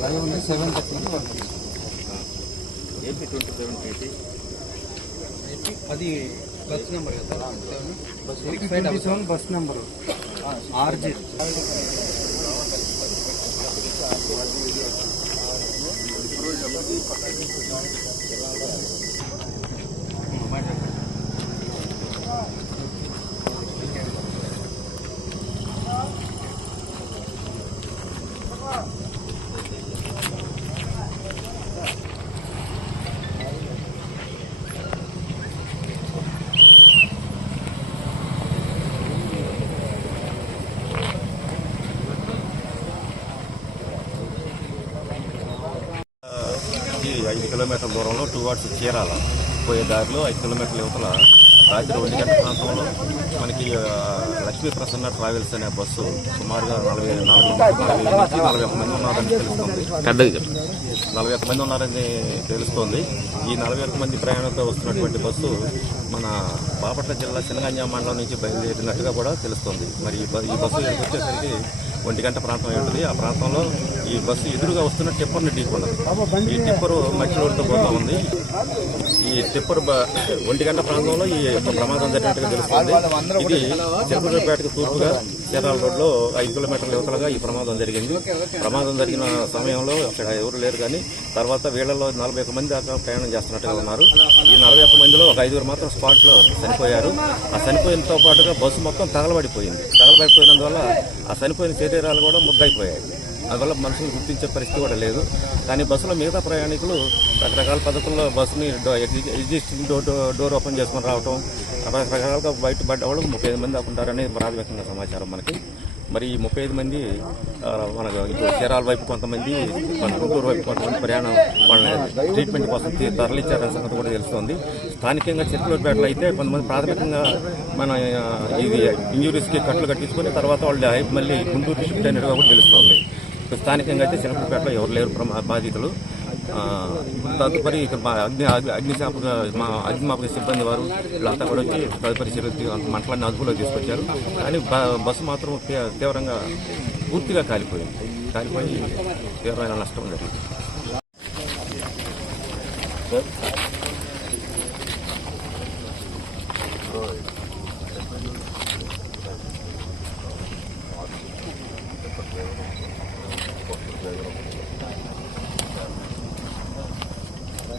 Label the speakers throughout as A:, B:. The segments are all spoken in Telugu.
A: లైవ్ ఉంది seven thirty
B: AP twenty seven TT
A: అది బస్ నెంబర్ కదా twenty seven bus number RG
B: ఈ ఐదు కిలోమీటర్ల దూరంలో టూ వాట్స్ చీరాల. పోయే దారిలో ఐదు కిలోమీటర్ల యువతల రాత్రి ఒంటి గంట ప్రాంతంలో మనకి లక్ష్మీ ప్రసన్న ట్రావెల్స్ అనే బస్సు సుమారుగా నలభై నలభై నలభై నుంచి నలభై ఒక్క మంది ఉన్నారని తెలుస్తుంది. నలభై ఒక్క మంది ఉన్నారని తెలుస్తోంది. ఈ నలభై ఒక్క మంది ప్రయాణంతో వస్తున్నటువంటి బస్సు మన బాపట్ల జిల్లా చిన్నగంజా మండలం నుంచి బయలుదేరినట్టుగా కూడా తెలుస్తోంది. మరి ఈ బస్సు వచ్చేసరికి ఒంటి గంట ప్రాంతం ఉంటుంది. ఆ ప్రాంతంలో ఈ బస్సు ఎదురుగా వస్తున్న టిప్పర్ని ఢీకొన్నది ఈ టిప్పర్ మట్టి రోడ్డుతో పోతా ఉంది. ఈ టిప్పర్ ఒంటి గంట ప్రాంతంలో ఈ యొక్క ప్రమాదం జరిగినట్టుగా తెలుస్తుంది. ఇది చిలకలపేటకు తూర్పుగా చీరాల రోడ్లో ఐదు కిలోమీటర్ల యువతలుగా ఈ ప్రమాదం జరిగింది. ప్రమాదం జరిగిన సమయంలో అక్కడ ఎవరు లేరు కానీ తర్వాత వీళ్ళలో నలభై ఒక్క మంది దాకా ప్రయాణం చేస్తున్నట్టుగా ఉన్నారు. ఈ నలభై ఒక్క మందిలో ఒక ఐదుగురు మాత్రం స్పాట్లో చనిపోయారు. ఆ చనిపోయినతో పాటుగా బస్సు మొత్తం తగలబడిపోయింది. తగలబడిపోయినందువల్ల ఆ చనిపోయిన శరీరాలు కూడా ముద్దయిపోయాయి. అందువల్ల మనుషులు గుర్తించే పరిస్థితి కూడా లేదు. కానీ బస్సులో మిగతా ప్రయాణికులు రకరకాల పద్ధతుల్లో బస్సుని ఎగ్జి- ఎగ్జిస్టింగ్ డోర్ డోర్ ఓపెన్ చేసుకొని రావటం రకరకాలుగా బయట పడ్డ ముప్పై ఐదు మంది దాకా ప్రాథమికంగా సమాచారం మనకి. మరి ఈ ముప్పై ఐదు మంది మన చీరాల వైపు కొంతమంది మన గుంటూరు వైపు కొంతమంది ప్రయాణం వాళ్ళని ట్రీట్మెంట్ కోసం తరలించారనే సంగతి కూడా తెలుస్తోంది. స్థానికంగా చిత్తూరుపేటలో అయితే కొంతమంది ప్రాథమికంగా మన ఇది ఇంజురీస్కి కట్టలు కట్టించుకొని తర్వాత వాళ్ళు మళ్ళీ గుంటూరు షిఫ్ట్ అయినట్టుగా కూడా తెలుస్తోంది. స్థానికంగా అయితే చిలకలపేటలో ఎవరు లేరు బాధితులు తదుపరి అగ్ని అగ్నిశాపక మా అగ్నిమాపక సిబ్బంది వారు వీళ్ళంతా కూడా వచ్చి తదుపరి చర్యలు మంటలన్నీ అదుపులో తీసుకొచ్చారు. కానీ బ- బస్సు మాత్రం తీవ్రంగా పూర్తిగా కాలిపోయింది. కాలిపోయి తీవ్రమైన నష్టం జరిగింది.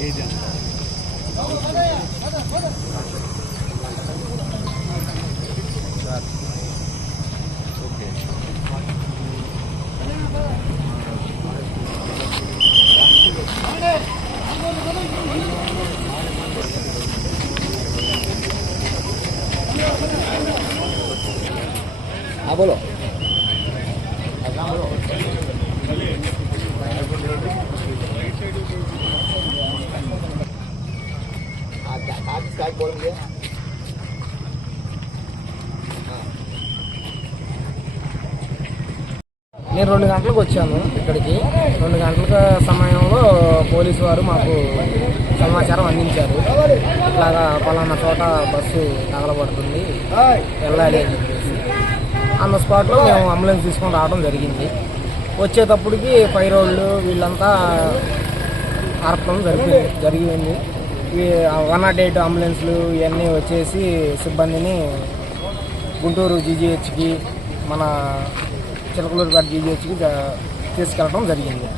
B: agent.
A: હા બોલો બોલો నేను రెండు గంటలకు వచ్చాను ఇక్కడికి. రెండు గంటల సమయంలో పోలీసు వారు మాకు సమాచారం అందించారు. ఇట్లాగా పలానా చోట బస్సు తగలబడుతుంది. వెళ్ళాలి అని చెప్పేసి. అన్న స్పాట్లో మేము అంబులెన్స్ తీసుకొని రావడం జరిగింది. వచ్చేటప్పటికి పైరోళ్ళు వీళ్ళంతా ఆర్పడం జరిగి జరిగింది. ఈ వన్ నాట్ ఎయిట్ అంబులెన్స్లు ఇవన్నీ వచ్చేసి సిబ్బందిని గుంటూరు జీజీహెచ్కి మన చిలకలూరుపేట జీజీహెచ్కి తీసుకెళ్ళడం జరిగింది.